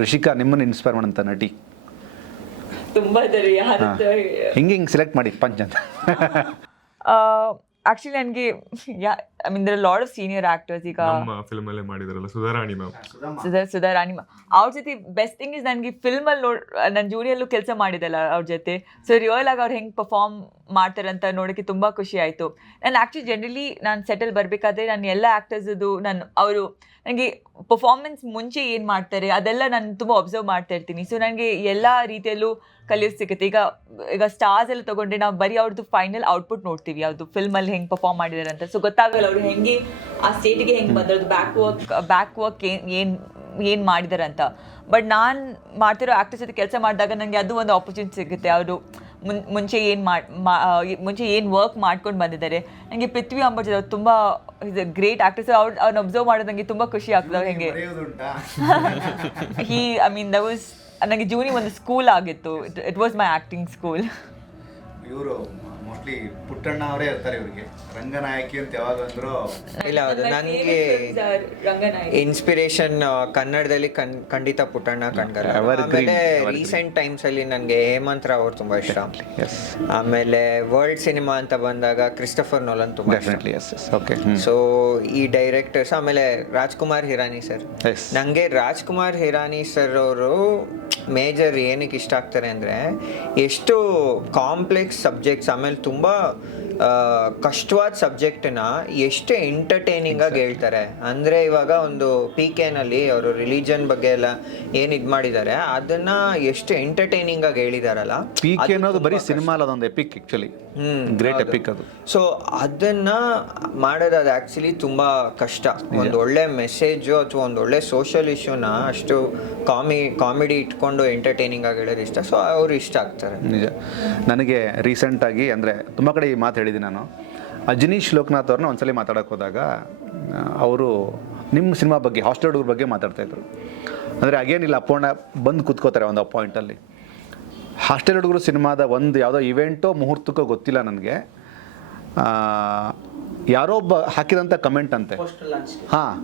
ರಿಷಿಕಾ ನಿಮ್ಮನ್ನು ಇನ್ಸ್ಪೈರ್ ಮಾಡೋಂಥ ನಟಿ ತುಂಬಾ ಇದ್ದಾರೆ ಯಾರು ಹಿಂಗೆ ಸೆಲೆಕ್ಟ್ ಮಾಡಿ ಪಂಚ್ ಅಂತ. ಆಕ್ಚುಲಿ ನನಗೆ I mean there lot of senior actors ಈಗ ನಮ್ಮ ಫಿಲ್ಮ್ ಅಲ್ಲೇ ಮಾಡಿದಾರಲ್ಲ ಸುಧಾರಾಣಿ ಮ್ಯಾಮ್. ಸುಧಾರಾಣಿ ಅವ್ರ ಜೊತೆ ಬೆಸ್ಟ್ ಥಿಂಗ್ ಇಸ್ ನನಗೆ ಫಿಲ್ಮಲ್ಲಿ ನನ್ನ ಜೂನಿಯಲ್ಲೂ ಕೆಲಸ ಮಾಡಿದೆಲ್ಲ ಅವ್ರ ಜೊತೆ. ಸೊ ರಿಯಲ್ ಆಗಿ ಅವ್ರು ಹೆಂಗೆ ಪರ್ಫಾರ್ಮ್ ಮಾಡ್ತಾರೆ ಅಂತ ನೋಡೋಕ್ಕೆ ತುಂಬ ಖುಷಿ ಆಯಿತು. ನಾನು ಆ್ಯಕ್ಚುಲಿ ಜನರಲಿ ನಾನು ಸೆಟಲ್ ಬರಬೇಕಾದ್ರೆ ನಾನು ಎಲ್ಲ ಆ್ಯಕ್ಟರ್ಸದು ಅವರು ನನಗೆ ಪರ್ಫಾರ್ಮೆನ್ಸ್ ಮುಂಚೆ ಏನು ಮಾಡ್ತಾರೆ ಅದೆಲ್ಲ ನಾನು ತುಂಬ ಅಬ್ಸರ್ವ್ ಮಾಡ್ತಾ ಇರ್ತೀನಿ. ಸೊ ನನಗೆ ಎಲ್ಲ ರೀತಿಯಲ್ಲೂ ಕಲಿಯೋದು ಸಿಗುತ್ತೆ. ಈಗ ಸ್ಟಾರ್ಸ್ ಎಲ್ಲ ತೊಗೊಂಡ್ರೆ ನಾವು ಬರೀ ಅವ್ರದ್ದು ಫೈನಲ್ ಔಟ್ಪುಟ್ ನೋಡ್ತೀವಿ, ಯಾವುದು ಫಿಲ್ಮಲ್ಲಿ ಹೆಂಗೆ ಪರ್ಫಾರ್ಮ್ ಮಾಡಿದ್ದಾರೆ ಅಂತ. ಸೊ ಗೊತ್ತಾಗಲ್ಲ ಅವರು ಹೆಂಗೆ ಆ ಸ್ಟೇಟಿಗೆ ಹೆಂಗೆ ಬಂದಿರೋದು, ಬ್ಯಾಕ್ ವರ್ಕ್ ಏನು ಮಾಡಿದ್ದಾರೆ ಅಂತ. ಬಟ್ ನಾನು ಮಾಡ್ತಿರೋ ಆ್ಯಕ್ಟರ್ಸ್ ಜೊತೆ ಕೆಲಸ ಮಾಡಿದಾಗ ನನಗೆ ಅದು ಒಂದು ಆಪರ್ಚುನಿಟಿ ಸಿಗುತ್ತೆ. ಅವರು ಮುಂಚೆ ಏನು ವರ್ಕ್ ಮಾಡ್ಕೊಂಡು ಬಂದಿದ್ದಾರೆ. ನನಗೆ ಪೃಥ್ವಿ ಅಂಬಟ್ ಅವ್ರು ತುಂಬ ಇಸ್ ಅ ಗ್ರೇಟ್ ಆ್ಯಕ್ಟರ್ಸ್. ಅವ್ರನ್ನ ಅಬ್ಸರ್ವ್ ಮಾಡೋದು ನನಗೆ ತುಂಬ ಖುಷಿ ಆಗ್ತದೆ. ಅವ್ರು ಹೆಂಗೆ ಐ ಮೀನ್ ನನಗೆ ಜೂನಿ ಒಂದು ಸ್ಕೂಲ್ ಆಗಿತ್ತು. It was my acting school. ಇವರು ಮೋಸ್ಟ್ಲಿ ಪುಟ್ಟಣ್ಣ ಅವರೇ ಇರ್ತಾರೆ ಇವರಿಗೆ ರಂಗನಾಯಕಿ ಅಂತ ಯಾವಾಗ ಅಂದ್ರು. ಇಲ್ಲ, ಹೌದು, ನನಗೆ ಇನ್ಸ್ಪಿರೇಷನ್ ಕನ್ನಡದಲ್ಲಿ ಖಂಡಿತ ಪುಟ್ಟಣ್ಣ ಕಣ್ಗರ. ಆಮೇಲೆ ರೀಸೆಂಟ್ ಟೈಮ್ಸ್ ಅಲ್ಲಿ ನನಗೆ ಹೇಮಂತ್ ರಾವ್ ಅವ್ರು ತುಂಬಾ ಇಷ್ಟ. ಆಮೇಲೆ ವರ್ಲ್ಡ್ ಸಿನಿಮಾ ಅಂತ ಬಂದಾಗ ಕ್ರಿಸ್ಟೋಫರ್ ನೋಲನ್ ತುಂಬಾ ಓಕೆ. ಸೊ ಈ ಡೈರೆಕ್ಟರ್ಸ್, ಆಮೇಲೆ ರಾಜ್ಕುಮಾರ್ ಹಿರಾನಿ ಸರ್. ನನಗೆ ರಾಜ್ಕುಮಾರ್ ಹಿರಾನಿ ಸರ್ ಅವರು ಮೇಜರ್ ಏನಕ್ಕೆ ಇಷ್ಟ ಆಗ್ತಾರೆ ಅಂದರೆ ಎಷ್ಟು ಕಾಂಪ್ಲೆಕ್ಸ್ ಸಬ್ಜೆಕ್ಟ್ಸ್, ಆಮೇಲೆ ತುಂಬ ಕಷ್ಟವಾದ ಸಬ್ಜೆಕ್ಟನ್ನ ಎಷ್ಟು ಎಂಟರ್ಟೈನಿಂಗ್ ಆಗಿ ಹೇಳ್ತಾರೆ. ಅಂದರೆ ಇವಾಗ ಒಂದು PK-ನಲ್ಲಿ ಅವರು ರಿಲಿಜನ್ ಬಗ್ಗೆ ಎಲ್ಲ ಏನು ಇದು ಮಾಡಿದ್ದಾರೆ ಅದನ್ನ ಎಷ್ಟು ಎಂಟರ್ಟೈನಿಂಗ್ ಆಗಿ ಹೇಳಿದಾರಲ್ಲ. PK ಅನ್ನೋದು ಬರೀ ಸಿನಿಮಾ ಅಲ್ಲ, ಅದೊಂದು ಎಪಿಕ್ ಆ್ಯಕ್ಚುಲಿ. ಗ್ರೇಟ್ ಎಪಿಕ್ ಅದು. ಸೊ ಅದನ್ನ ಮಾಡೋದು ಅದು ಆ್ಯಕ್ಚುಲಿ ತುಂಬ ಕಷ್ಟ. ಒಂದು ಒಳ್ಳೆ ಮೆಸೇಜು ಅಥವಾ ಒಂದು ಒಳ್ಳೆ ಸೋಷಿಯಲ್ ಇಶ್ಯೂನ ಅಷ್ಟು ಕಾಮಿಡಿ ಇಟ್ಕೊಂಡು ಎಂಟರ್ಟೈನಿಂಗ್ ಆಗಿ ಹೇಳೋದು ಇಷ್ಟ. ಸೊ ಅವರು ಇಷ್ಟ ಆಗ್ತಾರೆ. ನಿಜ. ನನಗೆ ರೀಸೆಂಟಾಗಿ ಅಂದರೆ ತುಂಬ ಕಡೆ ಈ ಮಾತು ಹೇಳಿದ್ದೀನಿ ನಾನು. ಅಜನೀಶ್ ಲೋಕನಾಥ್ ಅವ್ರನ್ನ ಒಂದ್ಸಲಿ ಮಾತಾಡೋಕೆ ಹೋದಾಗ ಅವರು ನಿಮ್ಮ ಸಿನಿಮಾ ಬಗ್ಗೆ, ಹಾಸ್ಟೆಲ್ ಹುಡುಗರ ಬಗ್ಗೆ ಮಾತಾಡ್ತಾಯಿದ್ರು. ಅಂದರೆ ಅಗೇನಿಲ್ಲ, ಅಪ್ಪಣ್ಣ ಬಂದು ಕೂತ್ಕೋತಾರೆ ಒಂದು ಪಾಯಿಂಟಲ್ಲಿ. ಹಾಸ್ಟೆಲ್ ಹುಡುಗರು ಸಿನಿಮಾದ ಒಂದು ಯಾವುದೋ ಇವೆಂಟೋ ಮುಹೂರ್ತಕ್ಕೋ ಗೊತ್ತಿಲ್ಲ ನನಗೆ, ಯಾರೋ ಒಬ್ಬ ಹಾಕಿದಂಥ ಕಮೆಂಟ್ ಅಂತೆ. ಹಾಂ,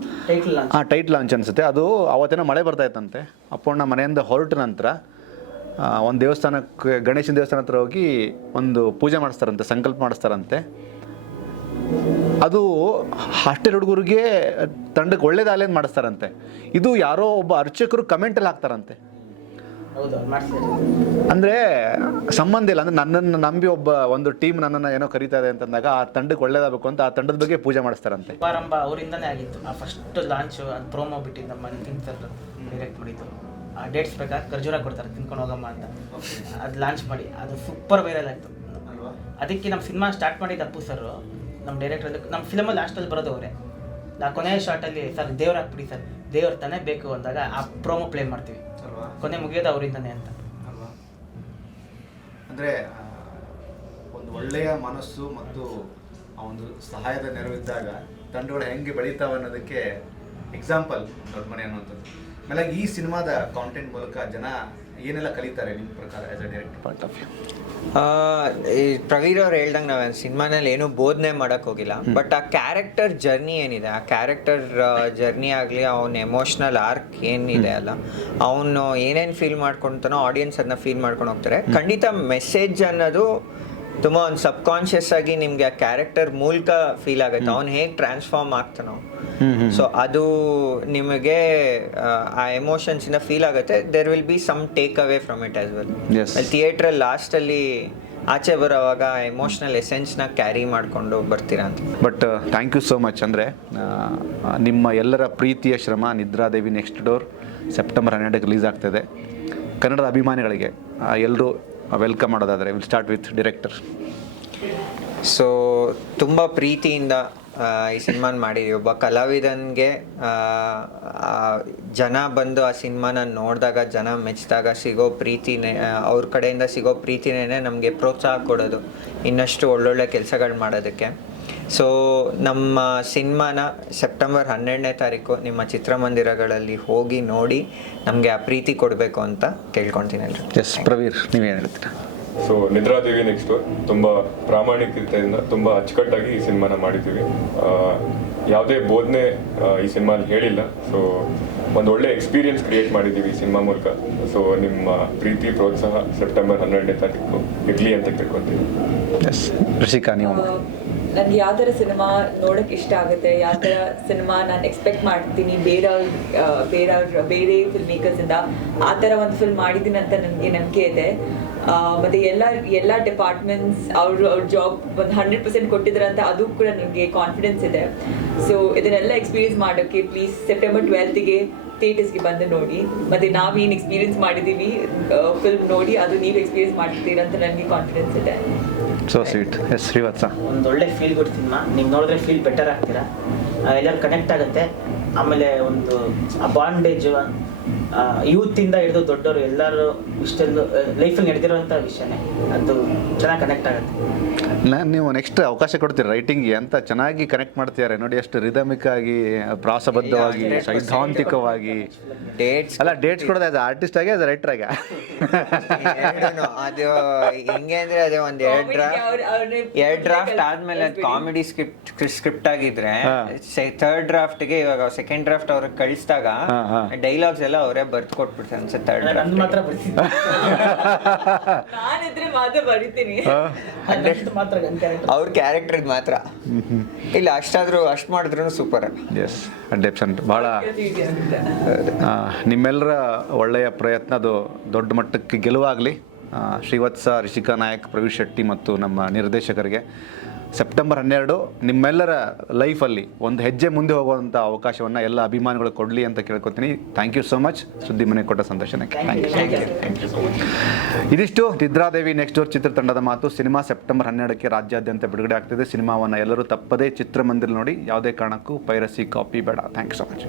ಟೈಟ್ಲ್ ಲಾಂಚ್ ಅನಿಸುತ್ತೆ. ಅದು ಅವತ್ತೇನೋ ಮಳೆ ಬರ್ತಾಯಿತ್ತಂತೆ. ಅಪ್ಪಣ್ಣ ಮನೆಯಿಂದ ಹೊರಟ ನಂತರ ಒಂದು ದೇವಸ್ಥಾನಕ್ಕೆ, ಗಣೇಶನ ದೇವಸ್ಥಾನ ಹತ್ರ ಹೋಗಿ ಒಂದು ಪೂಜೆ ಮಾಡಿಸ್ತಾರಂತೆ, ಸಂಕಲ್ಪ ಮಾಡಿಸ್ತಾರಂತೆ. ಅದು ಹಾಸ್ಟೆಲ್ ಹುಡುಗರಿಗೆ ತಂಡಕ್ಕೆ ಒಳ್ಳೇದಾಗಲಿ ಅಂತ ಮಾಡಿಸ್ತಾರಂತೆ. ಇದು ಯಾರೋ ಒಬ್ಬ ಅರ್ಚಕರು ಕಮೆಂಟಲ್ಲಿ ಹಾಕ್ತಾರಂತೆ. ಅಂದರೆ ಸಂಬಂಧ ಇಲ್ಲ. ಅಂದರೆ ನನ್ನನ್ನು ನಂಬಿ ಒಂದು ಟೀಮ್ ನನ್ನನ್ನು ಏನೋ ಕರೀತಾ ಇದೆ ಅಂತಂದಾಗ ಆ ತಂಡಕ್ಕೆ ಒಳ್ಳೇದಾಗಬೇಕು ಅಂತ ಆ ತಂಡದ ಬಗ್ಗೆ ಪೂಜೆ ಮಾಡಿಸ್ತಾರಂತೆ. ಪ್ರಾರಂಭ ಅವರಿಂದನೇ ಆಗಿತ್ತು. ಆ ಫಸ್ಟ್ ಲಾಂಚ್ ಪ್ರೋಮೋ ಬಿಟ್ಟಿದ್ದ ನಮ್ಮ ನಿತಿನ್ ಸರ್ ಡೈರೆಕ್ಟ್ ಮಾಡಿದ್ದು. ಆ ಡೇಟ್ಸ್ ಪ್ರಕಾರ ಖರ್ಜೂರ ಕೊಡ್ತಾರೆ, ತಿನ್ಕೊಂಡು ಹೋಗಮ್ಮ ಅಂತ. ಅದು ಲಾಂಚ್ ಮಾಡಿ ಅದು ಸೂಪರ್ ವೈರಲ್ ಆಯಿತು. ಅದಕ್ಕೆ ನಮ್ಮ ಸಿನಿಮಾ ಸ್ಟಾರ್ಟ್ ಮಾಡಿದ್ದು ಅಪ್ಪು ಸರ್, ನಮ್ಮ ಡೈರೆಕ್ಟರ್. ನಮ್ಮ ಫಿಲಮಲ್ಲಿ ಲಾಸ್ಟಲ್ಲಿ ಬರೋದು ಅವರೇ. ಕೊನೆಯ ಶಾರ್ಟಲ್ಲಿ ಸರ್ ದೇವ್ರು ಹಾಕ್ಬಿಡಿ ಸರ್, ದೇವ್ರು ತಾನೇ ಬೇಕು ಅಂದಾಗ ಆ ಪ್ರೋಮೋ ಪ್ಲೇ ಮಾಡ್ತೀವಿ. ಕೊನೆ ಮುಗಿಯೋದು ಅವರಿಂದನೇ ಅಂತ ಅಲ್ವಾ? ಅಂದರೆ ಒಂದು ಒಳ್ಳೆಯ ಮನಸ್ಸು ಮತ್ತು ಆ ಒಂದು ಸಹಾಯದ ನೆರವಿದ್ದಾಗ ತಂಡಗಳು ಹೆಂಗೆ ಬೆಳೀತಾವೆ ಅನ್ನೋದಕ್ಕೆ ಎಕ್ಸಾಂಪಲ್ ದೊಡ್ಡ ಮನೆ ಅನ್ನುವಂಥದ್ದು. ಆಮೇಲೆ ಈ ಸಿನಿಮಾದ ಕಾಂಟೆಂಟ್ ಮೂಲಕ ಜನ ಏನೆಲ್ಲ ಕಲಿತಾರೆ ನಿಮ್ಮ ಪ್ರಕಾರ as a director point of view? ಈ ಪ್ರವೀರ್ ಅವ್ರು ಹೇಳ್ದಂಗೆ ನಾವು ಸಿನಿಮಾನಲ್ಲಿ ಏನೂ ಬೋಧನೆ ಮಾಡೋಕ್ಕೆ ಹೋಗಿಲ್ಲ. ಬಟ್ ಆ ಕ್ಯಾರೆಕ್ಟರ್ ಜರ್ನಿ ಏನಿದೆ, ಆ ಕ್ಯಾರೆಕ್ಟರ್ ಜರ್ನಿ ಆಗಲಿ, ಅವನ ಎಮೋಷ್ನಲ್ ಆರ್ಕ್ ಏನಿದೆ ಅಲ್ಲ, ಅವನು ಏನೇನು ಫೀಲ್ ಮಾಡ್ಕೊತಾನೋ ಆಡಿಯನ್ಸ್ ಅದನ್ನ ಫೀಲ್ ಮಾಡ್ಕೊಂಡು ಹೋಗ್ತಾರೆ. ಖಂಡಿತ ಮೆಸೇಜ್ ಅನ್ನೋದು ತುಂಬ ಒಂದು ಸಬ್ಕಾನ್ಷಿಯಸ್ ಆಗಿ ನಿಮಗೆ ಆ ಕ್ಯಾರೆಕ್ಟರ್ ಮೂಲಕ ಫೀಲ್ ಆಗುತ್ತೆ. ಅವ್ನು ಹೇಗೆ ಟ್ರಾನ್ಸ್ಫಾರ್ಮ್ ಆಗ್ತಾನೋ, ಸೊ ಅದು ನಿಮಗೆ ಆ ಎಮೋಷನ್ಸಿಂದ ಫೀಲ್ ಆಗುತ್ತೆ. There will be some take away from it as well. ಥಿಯೇಟ್ರಲ್ಲಿ ಲಾಸ್ಟಲ್ಲಿ ಆಚೆ ಬರೋವಾಗ ಎಮೋಷ್ನಲ್ ಎಸೆನ್ಸ್ನ ಕ್ಯಾರಿ ಮಾಡಿಕೊಂಡು ಬರ್ತೀರಾ ಅಂತ. But thank you so much. ಅಂದರೆ ನಿಮ್ಮ ಎಲ್ಲರ ಪ್ರೀತಿಯ ಶ್ರಮ ನಿದ್ರಾದೇವಿ ನೆಕ್ಸ್ಟ್ ಡೋರ್ ಸೆಪ್ಟೆಂಬರ್ 12ಕ್ಕೆ ರಿಲೀಸ್ ಆಗ್ತಾಯಿದೆ. ಕನ್ನಡದ ಅಭಿಮಾನಿಗಳಿಗೆ ಎಲ್ಲರೂ ವೆಲ್ಕಮ್ ಮಾಡೋದಾದರೆ will start with director. So ತುಂಬ ಪ್ರೀತಿಯಿಂದ ಈ ಸಿನಿಮಾನ ಮಾಡಿದ್ವಿ. ಒಬ್ಬ ಕಲಾವಿದನಿಗೆ ಜನ ಬಂದು ಆ ಸಿನಿಮಾನ ನೋಡಿದಾಗ, ಜನ ಮೆಚ್ಚಿದಾಗ ಸಿಗೋ ಪ್ರೀತಿನೇ, ಅವ್ರ ಕಡೆಯಿಂದ ಸಿಗೋ ಪ್ರೀತಿನೇ ನಮಗೆ ಪ್ರೋತ್ಸಾಹ ಕೊಡೋದು ಇನ್ನಷ್ಟು ಒಳ್ಳೊಳ್ಳೆ ಕೆಲಸಗಳು ಮಾಡೋದಕ್ಕೆ. ಸೊ ನಮ್ಮ ಸಿನಿಮಾನ ಸೆಪ್ಟೆಂಬರ್ 12ನೇ ತಾರೀಕು ನಿಮ್ಮ ಚಿತ್ರಮಂದಿರಗಳಲ್ಲಿ ಹೋಗಿ ನೋಡಿ ನಮಗೆ ಆ ಪ್ರೀತಿ ಕೊಡಬೇಕು ಅಂತ ಕೇಳ್ಕೊಳ್ತೀನಿ ಎಲ್ಲರೂ. ಎಸ್ ಪ್ರವೀರ್, ನೀವೇನು ಹೇಳ್ತೀರಾ? ಸೊ ನಿದ್ರಾದೇವಿ ನೆಕ್ಸ್ಟ್ ತುಂಬ ಪ್ರಾಮಾಣಿಕತೆಯಿಂದ ತುಂಬ ಅಚ್ಚುಕಟ್ಟಾಗಿ ಈ ಸಿನಿಮಾನ ಮಾಡಿದ್ದೀವಿ. ಯಾವುದೇ ಬೋಧನೆ ಈ ಸಿನಿಮಾಲಿ ಹೇಳಿಲ್ಲ. ಸೊ ಒಂದು ಒಳ್ಳೆ ಎಕ್ಸ್ಪೀರಿಯನ್ಸ್ ಕ್ರಿಯೇಟ್ ಮಾಡಿದ್ದೀವಿ ಸಿನಿಮಾ ಮೂಲಕ. ಸೊ ನಿಮ್ಮ ಪ್ರೀತಿ ಪ್ರೋತ್ಸಾಹ ಸೆಪ್ಟೆಂಬರ್ 12ನೇ ತಾರೀಕು ಇರಲಿ ಅಂತ ಕೇಳ್ಕೊತೀನಿ. ಎಸ್ ರಿಷಿಕಾ, ನೀವು ನನಗೆ ಯಾವ ಥರ ಸಿನಿಮಾ ನೋಡೋಕ್ಕೆ ಇಷ್ಟ ಆಗುತ್ತೆ, ಯಾವ ಥರ ಸಿನಿಮಾ ನಾನು ಎಕ್ಸ್ಪೆಕ್ಟ್ ಮಾಡ್ತೀನಿ ಬೇರೆ ಫಿಲ್ಮ್ ಮೇಕರ್ಸಿಂದ, ಆ ಥರ ಒಂದು ಫಿಲ್ಮ್ ಮಾಡಿದ್ದೀನಿ ಅಂತ ನನಗೆ ನಂಬಿಕೆ ಇದೆ. ಮತ್ತು ಎಲ್ಲ ಡಿಪಾರ್ಟ್ಮೆಂಟ್ಸ್ ಅವ್ರ ಜಾಬ್ ಒಂದು 100% ಕೊಟ್ಟಿದ್ದಾರೆ ಅಂತ ಅದು ಕೂಡ ನನಗೆ ಕಾನ್ಫಿಡೆನ್ಸ್ ಇದೆ. ಸೊ ಇದನ್ನೆಲ್ಲ ಎಕ್ಸ್ಪೀರಿಯನ್ಸ್ ಮಾಡೋಕ್ಕೆ ಪ್ಲೀಸ್ ಸೆಪ್ಟೆಂಬರ್ 12ಗೆ ಥಿಯೇಟರ್ಸ್ಗೆ ಬಂದು ನೋಡಿ. ಮತ್ತು ನಾವೇನು ಎಕ್ಸ್ಪೀರಿಯನ್ಸ್ ಮಾಡಿದ್ದೀವಿ ಫಿಲ್ಮ್ ನೋಡಿ ಅದು ನೀವು ಎಕ್ಸ್ಪೀರಿಯನ್ಸ್ ಮಾಡ್ತೀರ ಅಂತ ನನಗೆ ಕಾನ್ಫಿಡೆನ್ಸ್ ಇದೆ. So sweet. ಎಸ್ ಶ್ರೀವತ್ಸ. ಒಂದು ಒಳ್ಳೆ ಫೀಲ್ ಗುಡ್ ಸಿನಿಮಾ, ನೀವು ನೋಡಿದ್ರೆ ಫೀಲ್ ಬೆಟರ್ ಆಗ್ತೀರಾ, ಎಲ್ಲರೂ ಕನೆಕ್ಟ್ ಆಗುತ್ತೆ. ಆಮೇಲೆ ಒಂದು ಆ ಬಾಂಡೇಜು ಯೂತಿಂದ ಹಿಡಿದು ದೊಡ್ಡವರು ಎಲ್ಲರೂ ಇಷ್ಟೊಂದು ಲೈಫಲ್ಲಿ ನಡೆದಿರುವಂಥ ವಿಷಯನೇ, ಅದು ಚೆನ್ನಾಗಿ ಕನೆಕ್ಟ್ ಆಗುತ್ತೆ. ನೀವು ನೆಕ್ಸ್ಟ್ ಅವಕಾಶ ಕೊಡ್ತೀರಿ ರೈಟಿಂಗ್ಗೆ ಅಂತ ಚೆನ್ನಾಗಿ ಕನೆಕ್ಟ್ ಮಾಡ್ತಿದ್ದಾರೆ ನೋಡಿ, ಎಷ್ಟು ರಿದಮಿಕ್ ಆಗಿ, ಪ್ರಾಸಬದ್ಧವಾಗಿ, ಸೈದ್ಧಾಂತಿಕವಾಗಿ. ಡೇಟ್ಸ್ ಅಲ್ಲ, ಡೇಟ್ಸ್ ಕೊಡೋದು ಅದು ಆರ್ಟಿಸ್ಟ್ ಆಗಿ ಅದು ರೈಟರ್ ಆಗಿ. ಅದು ಹೆಂಗೆ ಅಂದರೆ ಅದೇ ಒಂದು ಎರಡು ಡ್ರಾಫ್ಟ್ ಆದಮೇಲೆ ಅದು ಕಾಮಿಡಿ ಸ್ಕ್ರಿಪ್ಟ್ ಆಗಿದ್ರೆ ಥರ್ಡ್ ಡ್ರಾಫ್ಟ್ಗೆ ಇವಾಗ ಸೆಕೆಂಡ್ ಡ್ರಾಫ್ಟ್ ಅವ್ರಿಗೆ ಕಳಿಸಿದಾಗ ಡೈಲಾಗ್ಸ್ ಎಲ್ಲ ಅವರೇ ಬರ್ದು ಕೊಟ್ಬಿಡ್ತಾರೆ ಅನ್ಸುತ್ತೆ. ಥರ್ಡ್ ನನ್ನ ಮಾತ್ರ ಬರ್ತೀನಿ, ನಾನಿದ್ರೆ ಮಾತ್ರ ಬರೀತೀನಿ, ಮಾತ್ರ ಅವ್ರ ಕ್ಯಾರೆಕ್ಟರ್ ಮಾತ್ರ ಇಲ್ಲ, ಅಷ್ಟು ಮಾಡಿದ್ರು ಸೂಪರ್. ಎಸ್ 100% ಭಾಳ ನಿಮ್ಮೆಲ್ಲರ ಒಳ್ಳೆಯ ಪ್ರಯತ್ನ ಅದು ದೊಡ್ಡ ಮಟ್ಟಕ್ಕೆ ಗೆಲುವಾಗಲಿ. ಶ್ರೀವತ್ಸ, ರಿಷಿಕಾ ನಾಯಕ್, ಪ್ರವೀಣ್ ಶೆಟ್ಟಿ ಮತ್ತು ನಮ್ಮ ನಿರ್ದೇಶಕರಿಗೆ ಸೆಪ್ಟೆಂಬರ್ 12 ನಿಮ್ಮೆಲ್ಲರ ಲೈಫಲ್ಲಿ ಒಂದು ಹೆಜ್ಜೆ ಮುಂದೆ ಹೋಗುವಂಥ ಅವಕಾಶವನ್ನು ಎಲ್ಲ ಅಭಿಮಾನಿಗಳು ಕೊಡಲಿ ಅಂತ ಕೇಳ್ಕೊತೀನಿ. ಥ್ಯಾಂಕ್ ಯು ಸೋ ಮಚ್ ಸುದ್ದಿ ಮನೆ ಕೊಟ್ಟ ಸಂದರ್ಶನಕ್ಕೆ. Thank you. ಇದಿಷ್ಟು ನಿದ್ರಾದೇವಿ ನೆಕ್ಸ್ಟ್ ಡೋರ್ ಚಿತ್ರತಂಡದ ಮಾತು. ಸಿನಿಮಾ ಸೆಪ್ಟೆಂಬರ್ 12ಕ್ಕೆ ರಾಜ್ಯಾದ್ಯಂತ ಬಿಡುಗಡೆ ಆಗ್ತಿದೆ. ಸಿನಿಮಾವನ್ನು ಎಲ್ಲರೂ ತಪ್ಪದೇ ಚಿತ್ರಮಂದಿರ ನೋಡಿ, ಯಾವುದೇ ಕಾರಣಕ್ಕೂ ಪೈರಸಿ ಕಾಪಿ ಬೇಡ. Thank you so much.